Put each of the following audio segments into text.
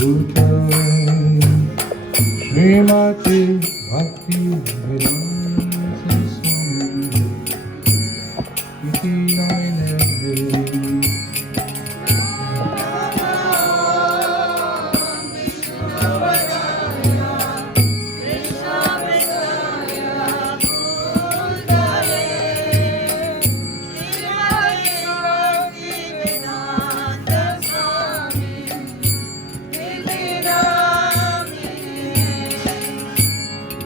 Bhutale Srimati Bhakti Vedanta Swami Iti Naine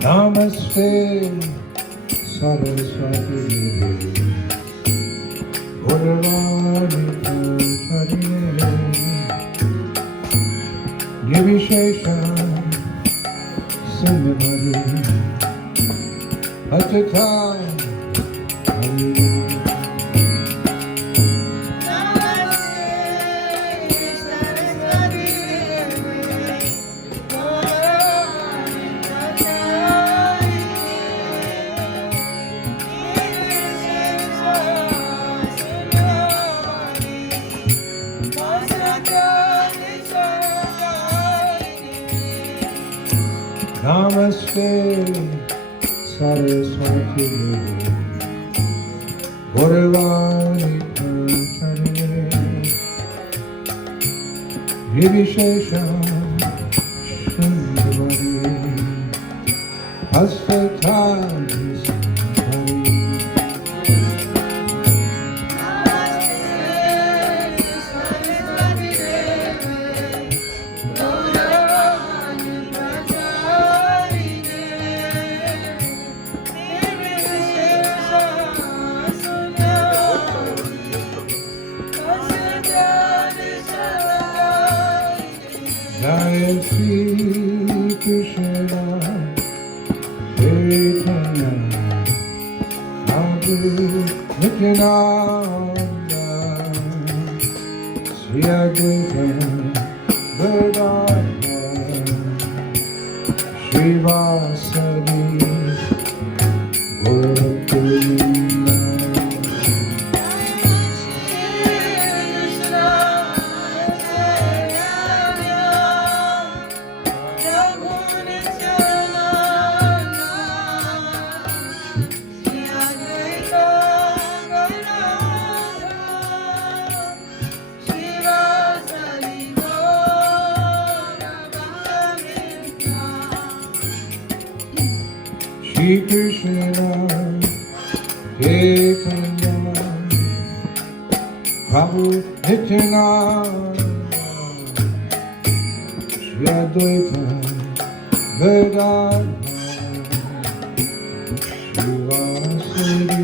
Namaste Saraswati Devi Guruvani Purvadine Nivishesha Sundari Atata Hari Namaste Saraswati Devi Guruvani Purvadine Nivishesha Sundari Atata Hari Jai Shri Krishna Chaitanya Prabhu Nityananda Sri Advaita Gadadhara Srivasadi Gaura-Govinda Shri Krishna Chaitanya Prabhu Nityananda Sri Advaita Gadadhara Srivasadi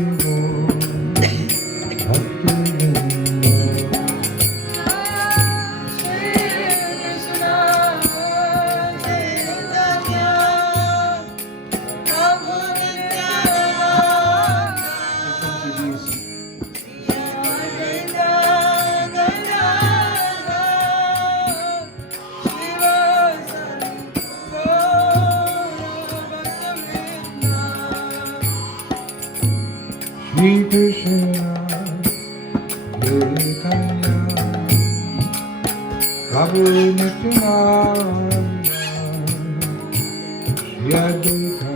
Shri Krishna Chaitanya Prabhu Nityananda Sri Advaita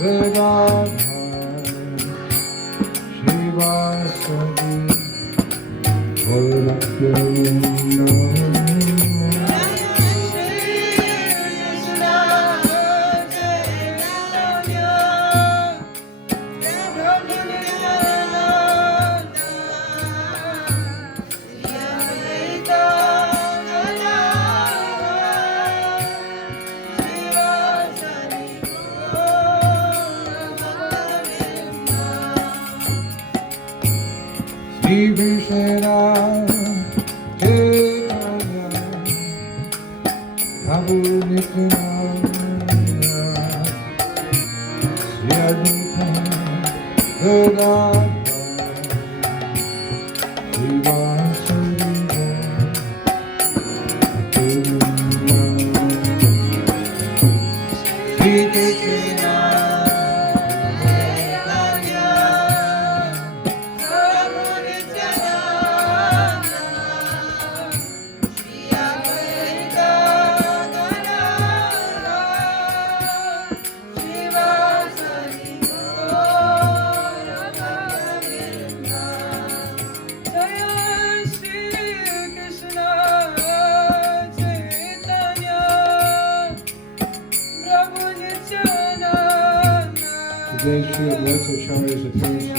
Gadadhara Srivasadi Gaura-Govinda Shri Krishna Chaitanya Prabhu Nityananda Sri Advaita Gadadhara Srivasadi Gaura-Govinda Shri Krishna Chaitanya They should let the chariots appear.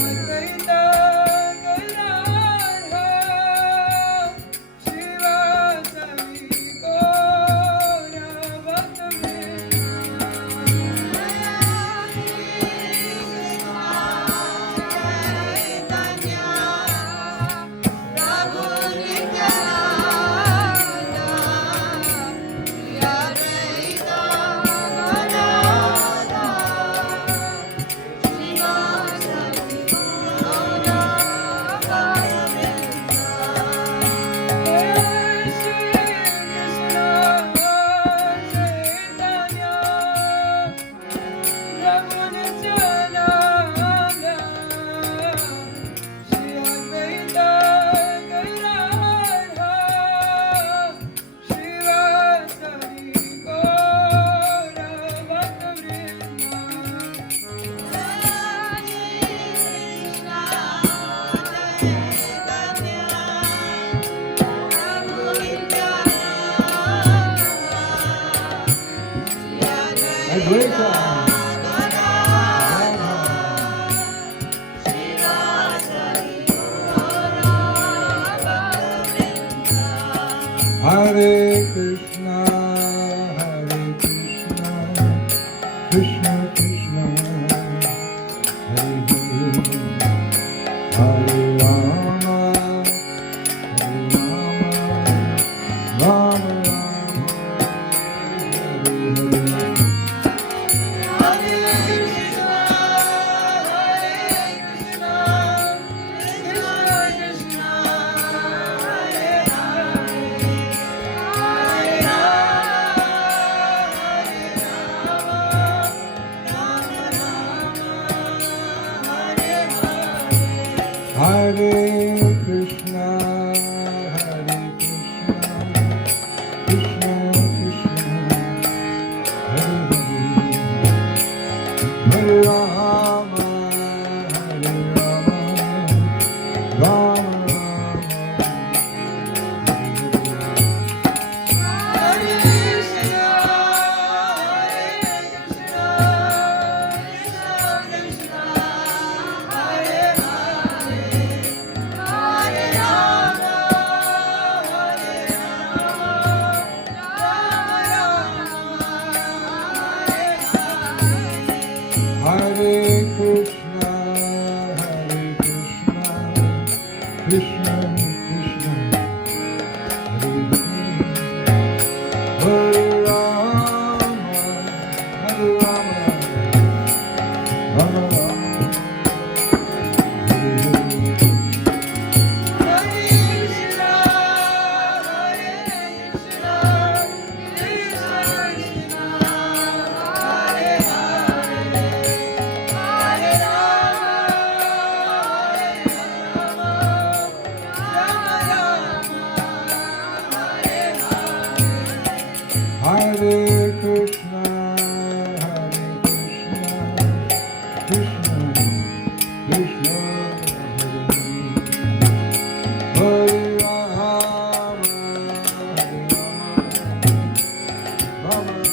Hare Krishna, Hare Krishna, Krishna Krishna, Hare Hare, Hare Rama, Hare Rama, Rama Hare Krishna, Hare Krishna, Krishna Krishna, Hare Hare, Hare Rama, Hare Rama, Rama Hare Krishna, Hare Krishna, Krishna Krishna, Hare Hare, Hare Rama, Hare Rama, Rama Rama, Hare Hare Krishna, Hare Krishna, Krishna Krishna, Hare Rama, Hare Rama, Rama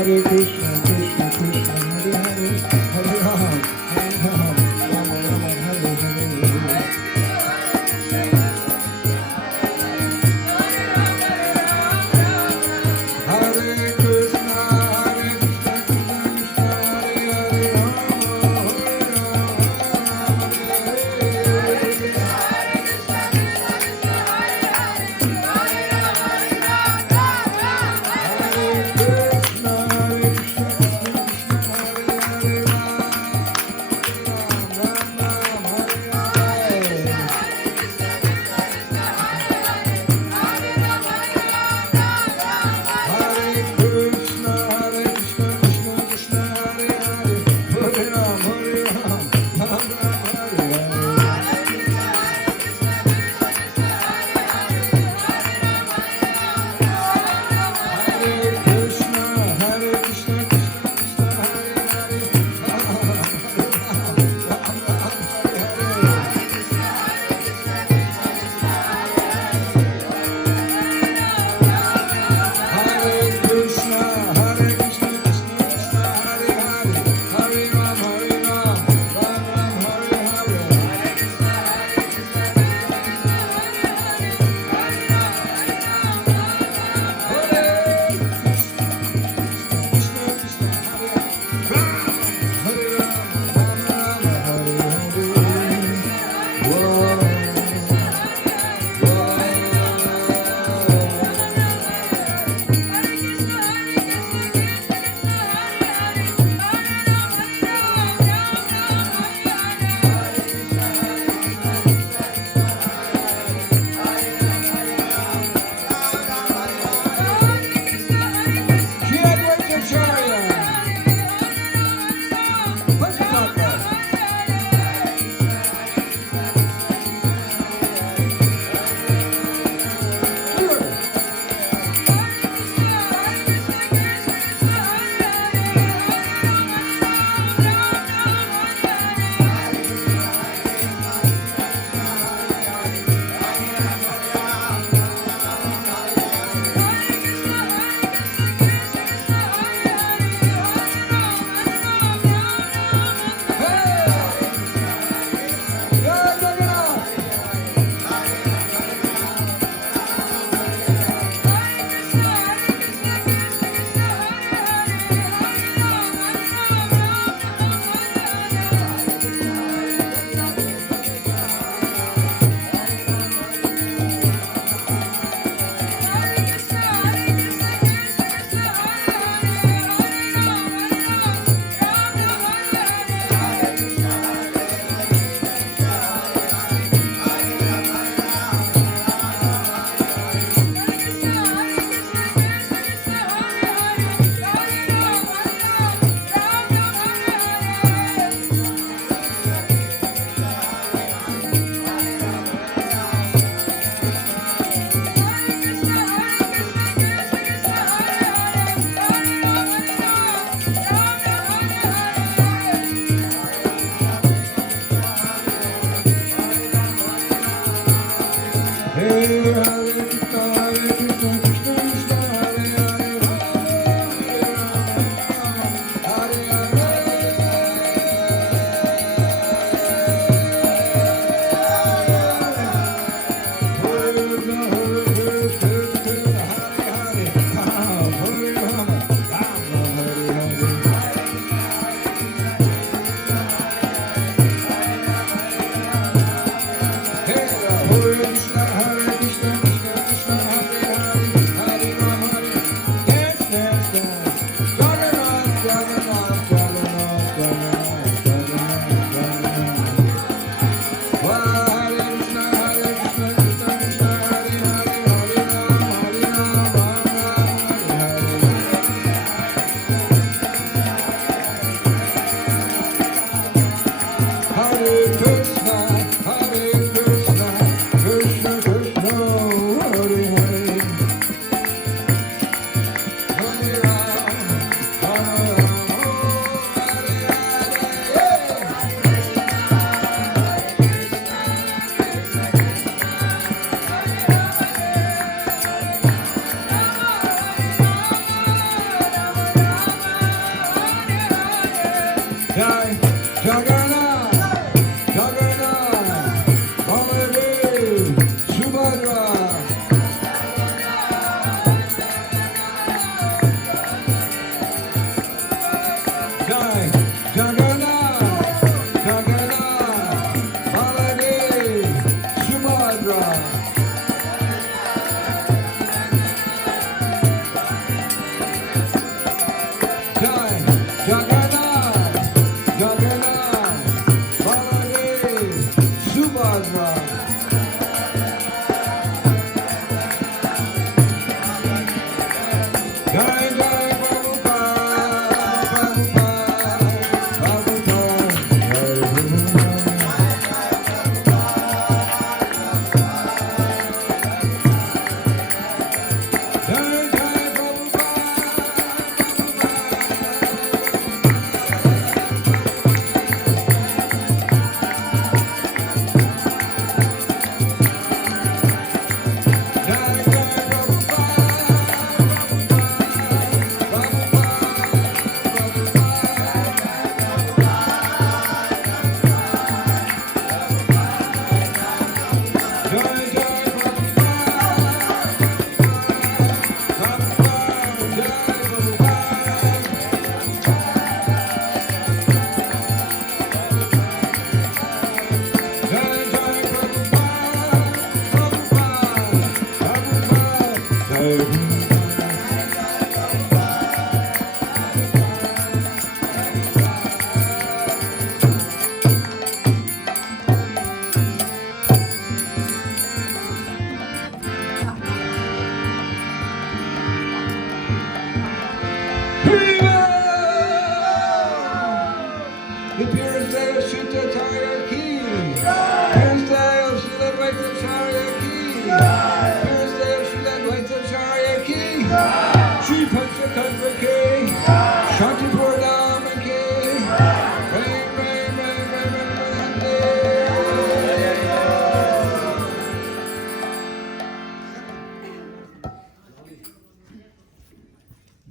Hare Krishna, Krishna Krishna, Hare Hare, Hare Ram, Hare Ram, Rama Rama, Hare Hare. Hare Krishna, Hare Krishna, Krishna Krishna, Hare Hare, Hare Krishna, Hare Krishna,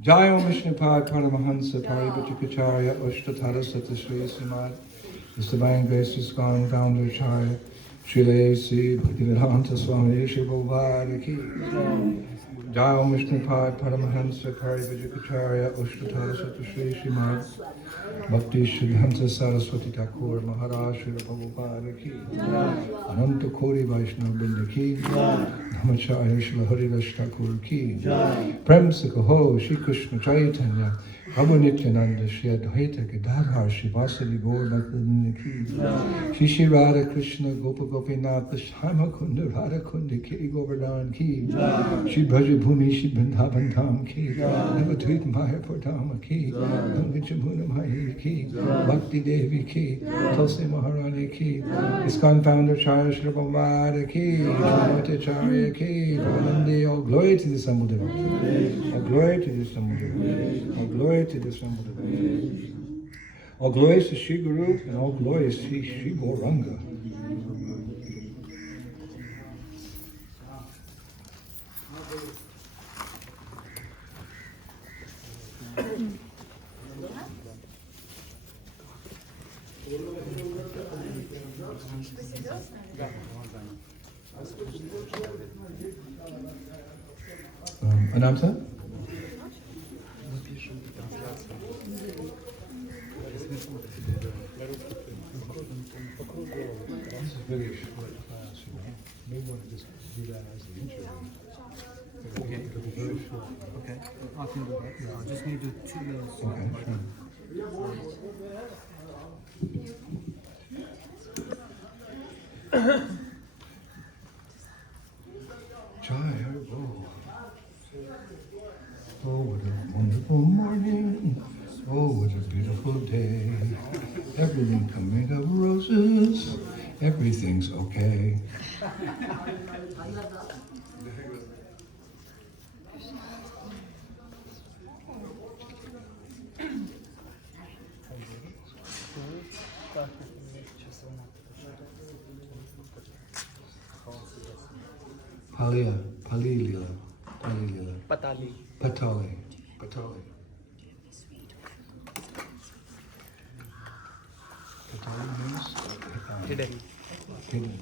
Jai Om Vishnupad Paramahansa Paribhatikacharya Ushtatara Satasri Srimad His Divine Grace is gone, Founder Acharya Srila A.C. Bhaktivedanta Swami Shivovada Ki Jai Om Vishnupad Paramahansa Paribhatikacharya Ushtatara Satasri Srimad Bhakti Siddhanta Saraswati Thakur Maharaj Srila Prabhupada Ki Ananta Kori Vaishnava Binda Ki Namacharya Srila Haridas Thakur Ki Prem se Kaho Shri Krishna Chaitanya Prabhu Nityananda Shri Advaita Gadadhar Shri Vasali Gaur Bhaktivinoda Ki Shri Shri Radha Krishna Gopa Gopinath Shama Kunda Radha Kunda Ki Govardhan Ki Shri Bhaja Bhumi Shri Vrindavan Dham Ki Navatvit Mayapur Dhama Ki Ganga Jamuna Mahi Ki Bhakti Devi Ki Tulsi Maharani Ki ISKCON Founder Charya Shri Prabhupada Ki Srimati Acharya Ki Brahmanandi. All glory to the assembled devotees. All glory to the assembled devotees. All glory to the assembled devotees. All glories to Sri Guru and all glories to Sri Gauranga. Anamsa? This is very short class. You may want to just do that as the intro. Okay. It'll be very short. Okay. I can do that. Yeah, I just need to 2 minutes. Okay, sure. Jai Haribo. Oh, what a wonderful morning. Oh, what a beautiful day. Everything coming of roses. Everything's okay. Pali Lila. Patali. Patali. Patali means Hidden. hidden.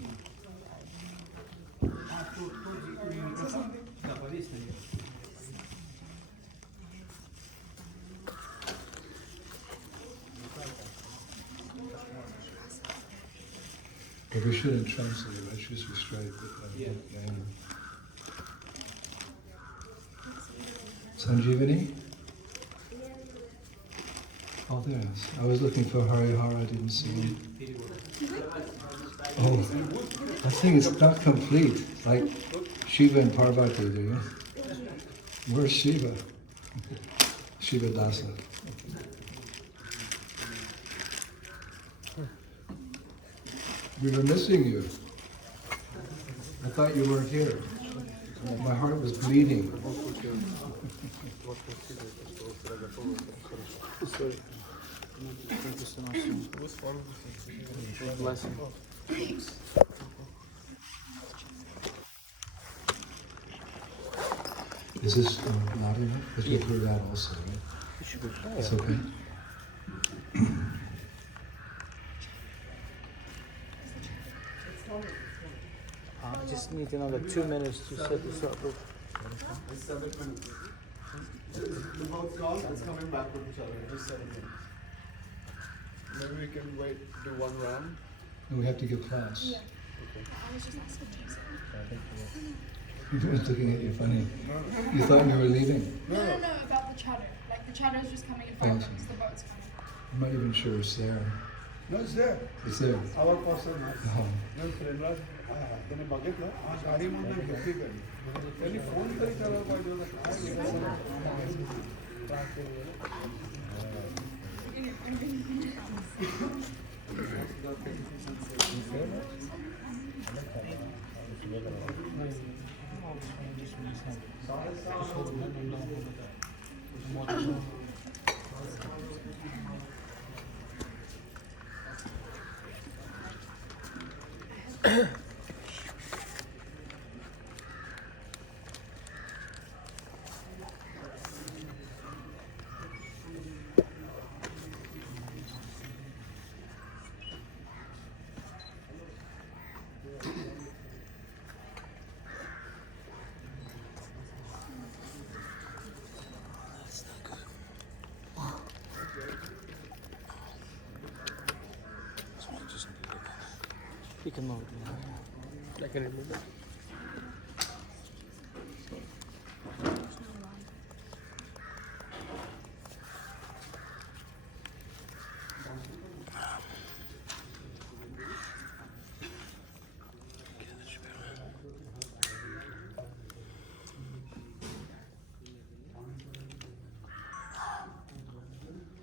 But we shouldn't translate it, right? It should be straight. Yeah. Sanjeevani? Oh, there it is. I was looking for Harihara, I didn't see him. Oh, I think it's not complete. Like Shiva and Parvati, do you? Where's Shiva? Shiva Dasa. We were missing you. I thought you weren't here. My heart was bleeding. Is this loud enough? Because we hear that also, right? It's okay. I just need another 2 minutes to set this up. The boat's gone, it's coming back with each other. Just set it in. Maybe we can wait, do one round. No, we have to give class. Yeah. Okay. I was just asking Jason. I was looking at you funny. You thought you were leaving? No, about the chatter. Like the chatter is just coming in 5 minutes. The boat's coming. I'm not even sure it's there. No, it's there. It's there. Our person. Oh. No, Premraj. त्याने बघितलं आज गाडीमधून घेतली कधी त्यांनी phone तरी करायला पाहिजे होता You can move it. I can remove it.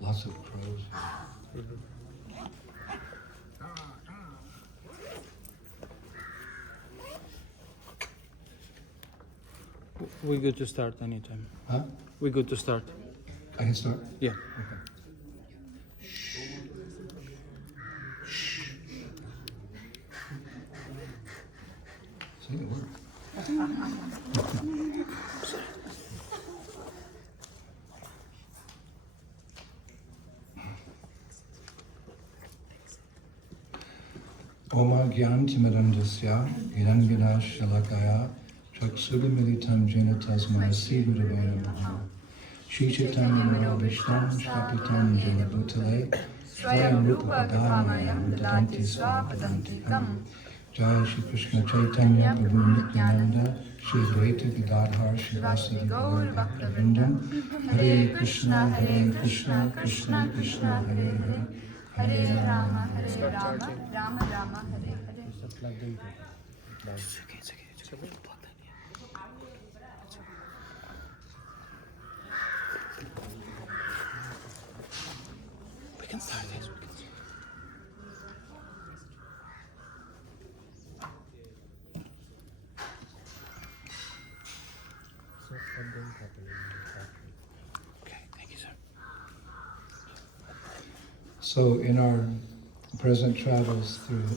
Lots of crows. We're good to start anytime. Huh? We're good to start. I can start? Yeah. Okay. Say the word. Oma Gyantimirandasya Irangana Shalakaya Chaksulimilitam Jena Tasma Sigurave Namaha Shichatanya Vishtam Shapitam Jena Bhutale Swayam Rupa Padamayam Dadanti Swapadantikam Jai Shri Krishna Chaitanya Prabhu Nityananda Shri Advaita Gadadhar Shivasadi Gaur Bhaktivinoda Hare Krishna Krishna Krishna Hare Hare Hare Rama Rama Rama Hare Hare. It's okay, it's okay. It's okay. Plug that in. We can start this. Okay, thank you, sir. So in our present travels through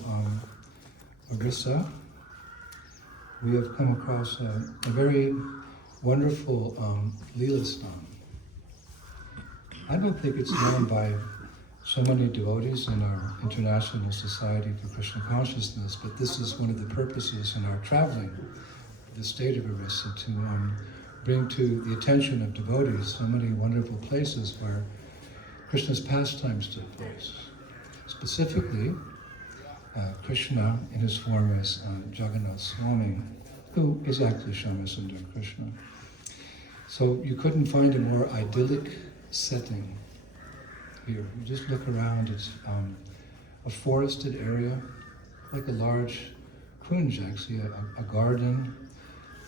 Orissa, we have come across a very wonderful Leela Stam. I don't think it's known by so many devotees in our International Society for Krishna Consciousness, but this is one of the purposes in our traveling the state of Orissa to bring to the attention of devotees so many wonderful places where Krishna's pastimes took place. Specifically, Krishna in his form as Jagannath Swami, who is actually Shyamasundar Krishna. So you couldn't find a more idyllic setting here. You just look around, it's a forested area, like a large kunj actually, a garden.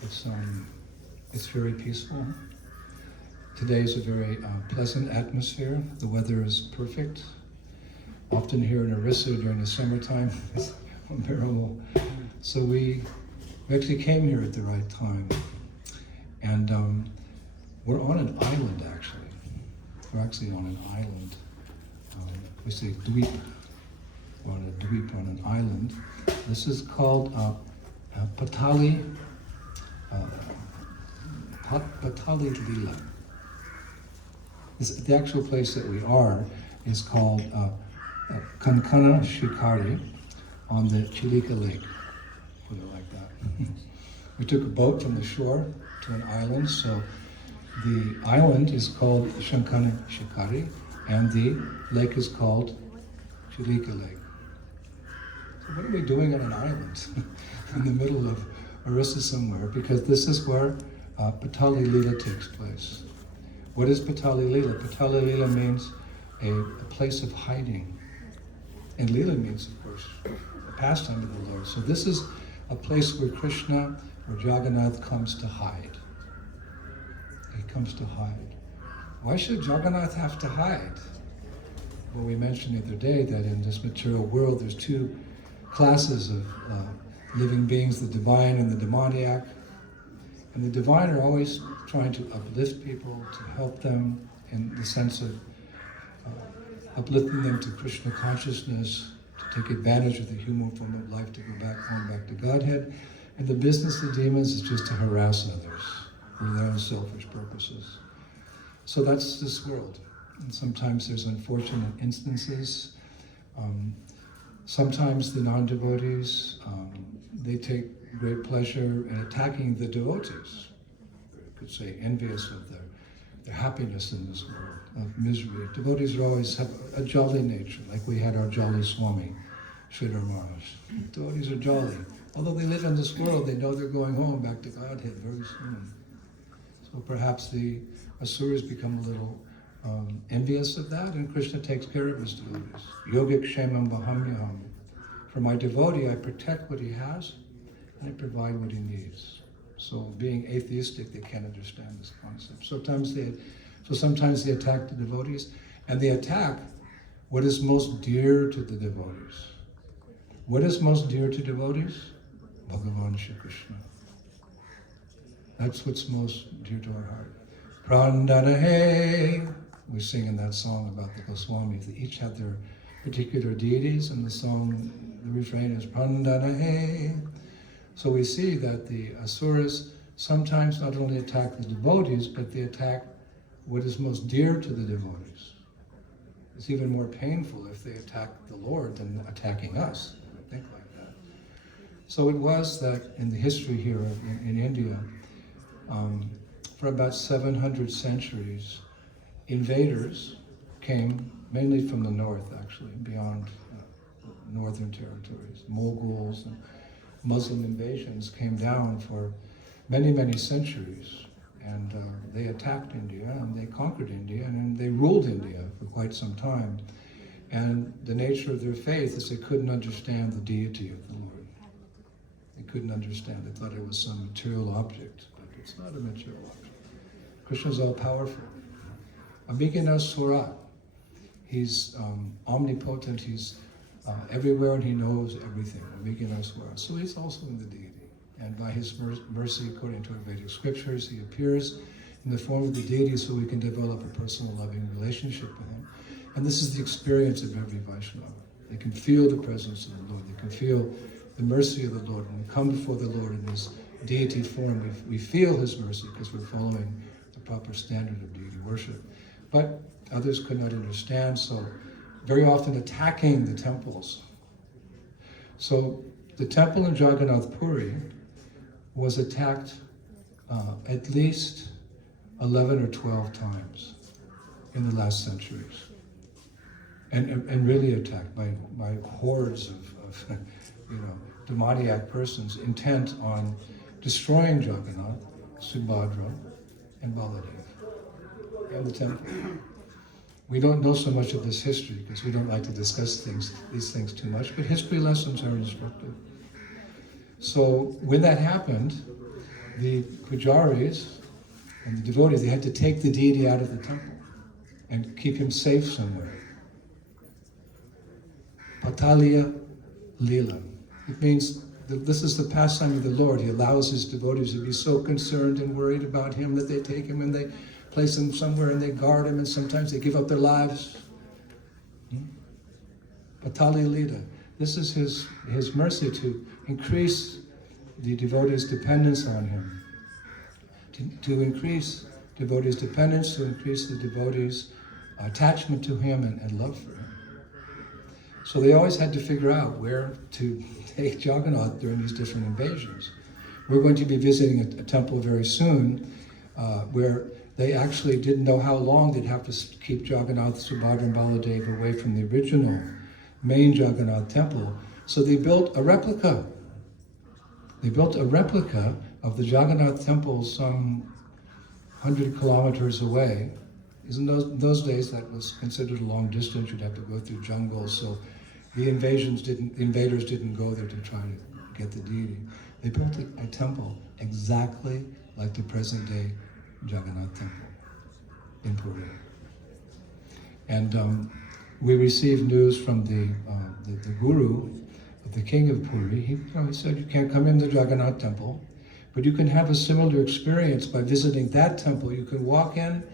It's very peaceful. Today is a very pleasant atmosphere. The weather is perfect. Often here in Orissa during the summertime, it's unbearable. So we actually came here at the right time. And we're on an island, actually. We're actually on an island. We say dweep. We're on a dweep, on an island. This is called Patali Lila. The actual place that we are is called Kankana Shikari on the Chilika Lake, put it like that. We took a boat from the shore to an island, so the island is called Shankana Shikari, and the lake is called Chilika Lake. So what are we doing on an island in the middle of Orissa somewhere? Because this is where Patali Lila takes place. What is Patali Lila? Patali Lila means a place of hiding. And Lila means, of course, a pastime of the Lord. So this is a place where Krishna, where Jagannath comes to hide. He comes to hide. Why should Jagannath have to hide? Well, we mentioned the other day that in this material world there's two classes of living beings, the divine and the demoniac. And the divine are always trying to uplift people, to help them in the sense of uplifting them to Krishna consciousness, to take advantage of the human form of life, to go back home, back to Godhead. And the business of demons is just to harass others for their own selfish purposes. So that's this world. And sometimes there's unfortunate instances. Sometimes the non-devotees, they take great pleasure in attacking the devotees. You could say envious of their happiness in this world of misery. Devotees always have a jolly nature, like we had our jolly Swami, Sridhar Maharaj. Devotees are jolly. Although they live in this world, they know they're going home back to Godhead very soon. So perhaps the asuras become a little envious of that, and Krishna takes care of his devotees. Yogik Shemam Bahamyaham. For my devotee, I protect what he has, and I provide what he needs. So being atheistic, they can't understand this concept. Sometimes they attack the devotees, and they attack what is most dear to the devotees. What is most dear to devotees? Bhagavan Shri Krishna. That's what's most dear to our heart. Prandanahe. We sing in that song about the Goswamis. They each have their particular deities, and the song, the refrain is Prandanahe. So we see that the asuras sometimes not only attack the devotees, but they attack what is most dear to the devotees. It's even more painful if they attack the Lord than attacking us. I think like that. So it was that in the history here in India, for about 700 centuries, invaders came mainly from the north, actually, beyond northern territories. Mongols and Muslim invasions came down for many, many centuries. And they attacked India, and they conquered India, and they ruled India for quite some time. And the nature of their faith is they couldn't understand the deity of the Lord. They couldn't understand. They thought it was some material object, but it's not a material object. Krishna's all-powerful. Abhigana Surat. He's omnipotent. He's everywhere, and he knows everything. Abhigana Surat. So he's also in the deity. And by his mercy, according to our Vedic scriptures, he appears in the form of the deity so we can develop a personal loving relationship with him. And this is the experience of every Vaishnava. They can feel the presence of the Lord. They can feel the mercy of the Lord. When we come before the Lord in this deity form, we feel his mercy because we're following the proper standard of deity worship. But others could not understand, so very often attacking the temples. So the temple in Jagannath Puri was attacked at least 11 or 12 times in the last centuries. and really attacked by hordes of demoniac persons intent on destroying Jagannath, Subhadra, and Baladev, and the temple. We don't know so much of this history because we don't like to discuss these things too much, but history lessons are instructive. So when that happened, the pujaris and the devotees, they had to take the deity out of the temple and keep him safe somewhere. Patalya Lila. It means that this is the pastime of the Lord. He allows his devotees to be so concerned and worried about him that they take him and they place him somewhere and they guard him, and sometimes they give up their lives. Patalya Lila. This is his mercy to increase the devotees' dependence on him, to increase devotees' dependence, to increase the devotees' attachment to him and love for him. So they always had to figure out where to take Jagannath during these different invasions. We're going to be visiting a temple very soon where they actually didn't know how long they'd have to keep Jagannath, Subhadra, and Baladev away from the original main Jagannath temple. So they built a replica. They built a replica of the Jagannath temple some 100 kilometers away. In those days, that was considered a long distance. You'd have to go through jungles, so the invaders didn't go there to try to get the deity. They built a temple exactly like the present-day Jagannath temple in Puri. And we received news from the guru of the king of Puri. He said, you can't come in the Jagannath temple, but you can have a similar experience by visiting that temple. You can walk in,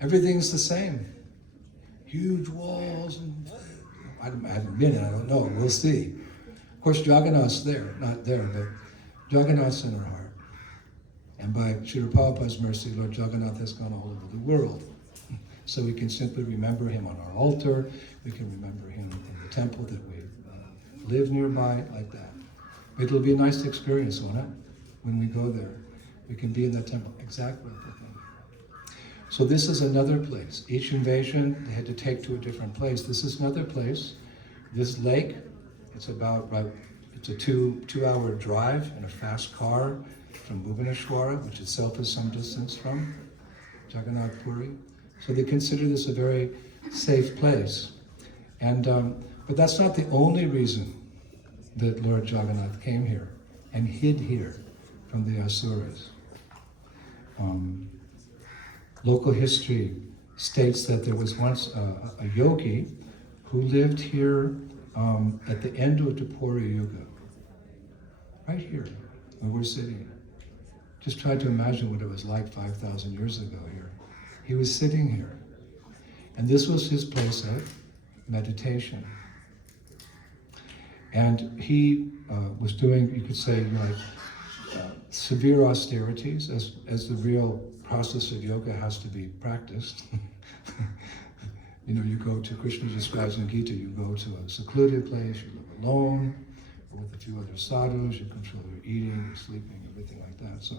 everything's the same. Huge walls, and I haven't been in, I don't know, we'll see. Of course, Jagannath's there, not there, but Jagannath's in our heart. And by Srila Prabhupada's mercy, Lord Jagannath has gone all over the world. So we can simply remember him on our altar, we can remember him in the temple that we live nearby, like that. It'll be a nice experience, won't it? When we go there, we can be in that temple, exactly like that. So this is another place. Each invasion, they had to take to a different place. This is another place. This lake, it's a 2-hour drive in a fast car from Bhubaneswara, which itself is some distance from Jagannath Puri. So they consider this a very safe place. And but that's not the only reason that Lord Jagannath came here and hid here from the Asuras. Local history states that there was once a yogi who lived here at the end of Dwapara Yuga, right here where we're sitting. Just try to imagine what it was like 5,000 years ago here. He was sitting here, and this was his place of meditation. And he was doing, you could say, severe austerities, as the real process of yoga has to be practiced. You go to, Krishna describes in Gita, you go to a secluded place, you live alone, or with a few other sadhus, you control your eating, your sleeping, everything like that. So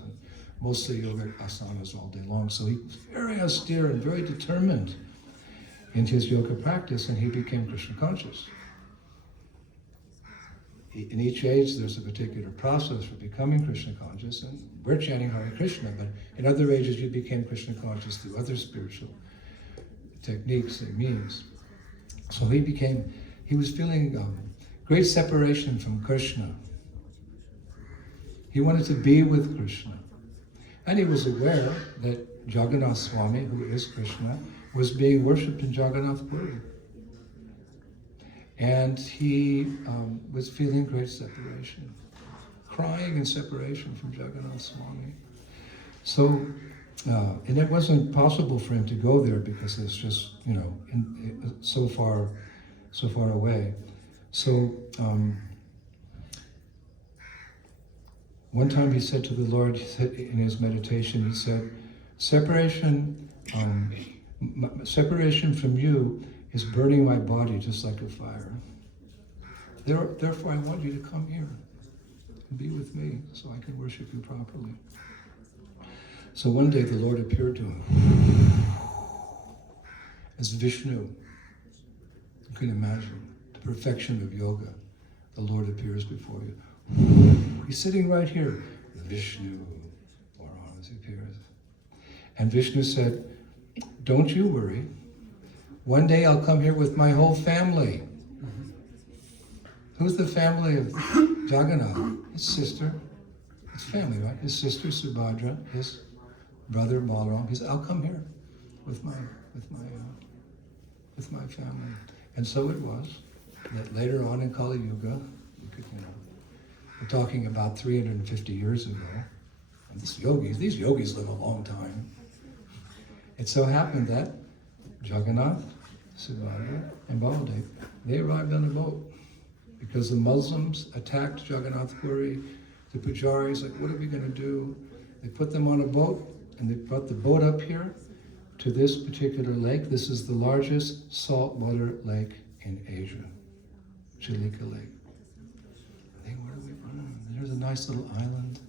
mostly yoga asanas all day long. So he was very austere and very determined in his yoga practice, and he became Krishna conscious. In each age, there's a particular process for becoming Krishna conscious, and we're chanting Hare Krishna, but in other ages you became Krishna conscious through other spiritual techniques and means. So he was feeling great separation from Krishna. He wanted to be with Krishna. And he was aware that Jagannath Swami, who is Krishna, was being worshipped in Jagannath Puri. And he was feeling great separation, crying in separation from Jagannath Swami. So, and it wasn't possible for him to go there because it's just, so far away. So, one time he said to the Lord, in his meditation, he said, separation from you is burning my body just like a fire. Therefore, I want you to come here and be with me so I can worship you properly. So one day the Lord appeared to him as Vishnu, can imagine the perfection of yoga. The Lord appears before you. He's sitting right here. Vishnu, Varanasi appears. And Vishnu said, don't you worry. One day I'll come here with my whole family. Who's the family of Jagannath? His sister. His family, right? His sister Subhadra, his brother Balaram. He said, I'll come here with my family. And so it was that later on in Kali Yuga, we're talking about 350 years ago, and these yogis live a long time. It so happened that Jagannath, Subhadra, and Baladev, they arrived on a boat because the Muslims attacked Jagannath Puri. The pujaris, like, what are we going to do? They put them on a boat, and they brought the boat up here to this particular lake. This is the largest saltwater lake in Asia, Chilika Lake. Hey, where do we run? There's a nice little island.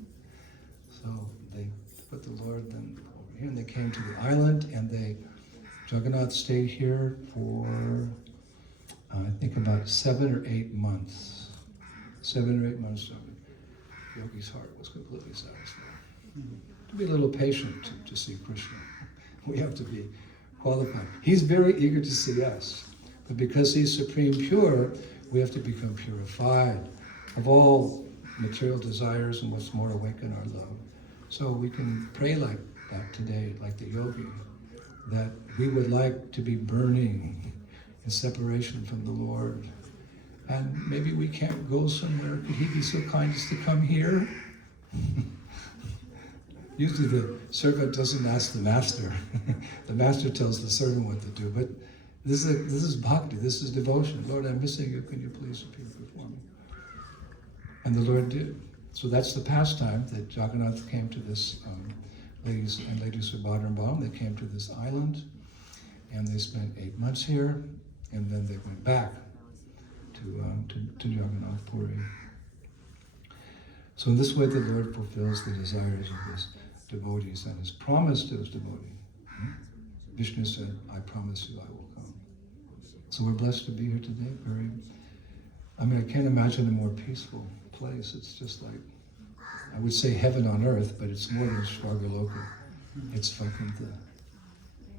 So they put the Lord then over here, and they came to the island, and Jagannath stayed here for, I think, about 7 or 8 months. 7 or 8 months. So Yogi's heart was completely satisfied. To be a little patient to see Krishna. We have to be qualified. He's very eager to see us, but because he's supreme pure, we have to become purified of all material desires and what's more awaken our love. So we can pray like that today, like the yogi, that we would like to be burning in separation from the Lord. And maybe we can't go somewhere. Could he be so kind as to come here? Usually the servant doesn't ask the master. The master tells the servant what to do. But this is bhakti, this is devotion. Lord, I'm missing you. Can you please appear before me? And the Lord did. So that's the pastime that Jagannath came to this, ladies and ladies Subhadra and Balaram, they came to this island, and they spent 8 months here, and then they went back to Jagannath Puri. So in this way, the Lord fulfills the desires of his devotees and his promise to his devotees. Vishnu said, I promise you I will come. So we're blessed to be here today. I can't imagine a more peaceful place. It's just like, I would say heaven on earth, but it's more than Svargaloka. It's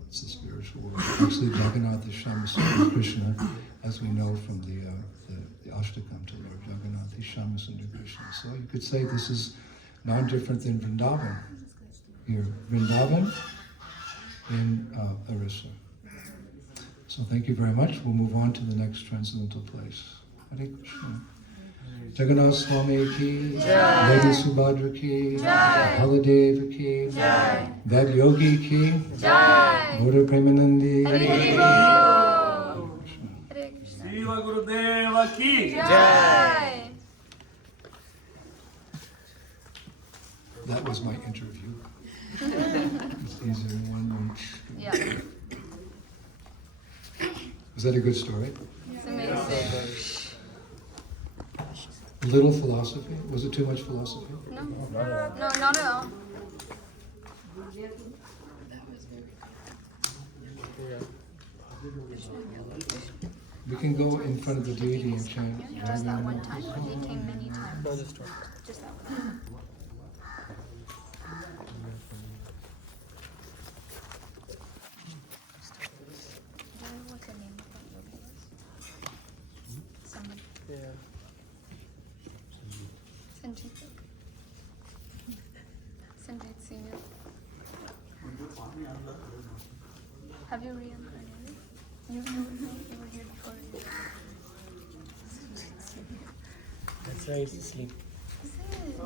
it's the spiritual world. Actually, Jagannath is Shama Sundar Krishna, as we know from the Ashtakam to Lord Jagannath. He's Shama Sundar Krishna. So you could say this is not different than Vrindavan. Here, Vrindavan in Orissa. So thank you very much. We'll move on to the next transcendental place. Hare Krishna. Jagannath Swami ki, Lady Subhadra ki, Baladeva ki, that yogi ki, Buddha Premanandi. Shiva Gurudeva ki. That was my interview. It's easier in 1 month. Yeah, Was that a good story? it's amazing. A little philosophy? Was it too much philosophy? No, not at all. We can go in front of the deity and chant. Just that one time, or they came many times. Just that one. Do you know what the name of that yogi was? Somebody. Sanjit Senior. Have you reincarnated? You were here before. That's why he's asleep. Is it?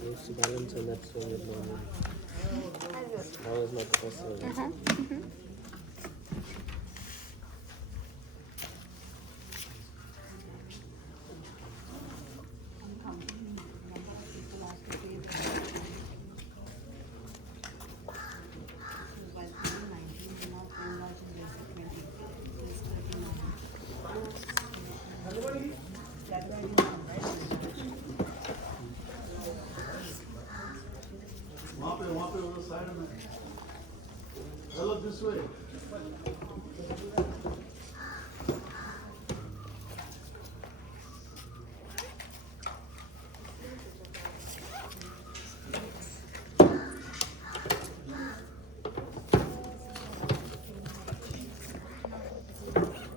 Close to balance, and that's why we're normal. Now is not possible.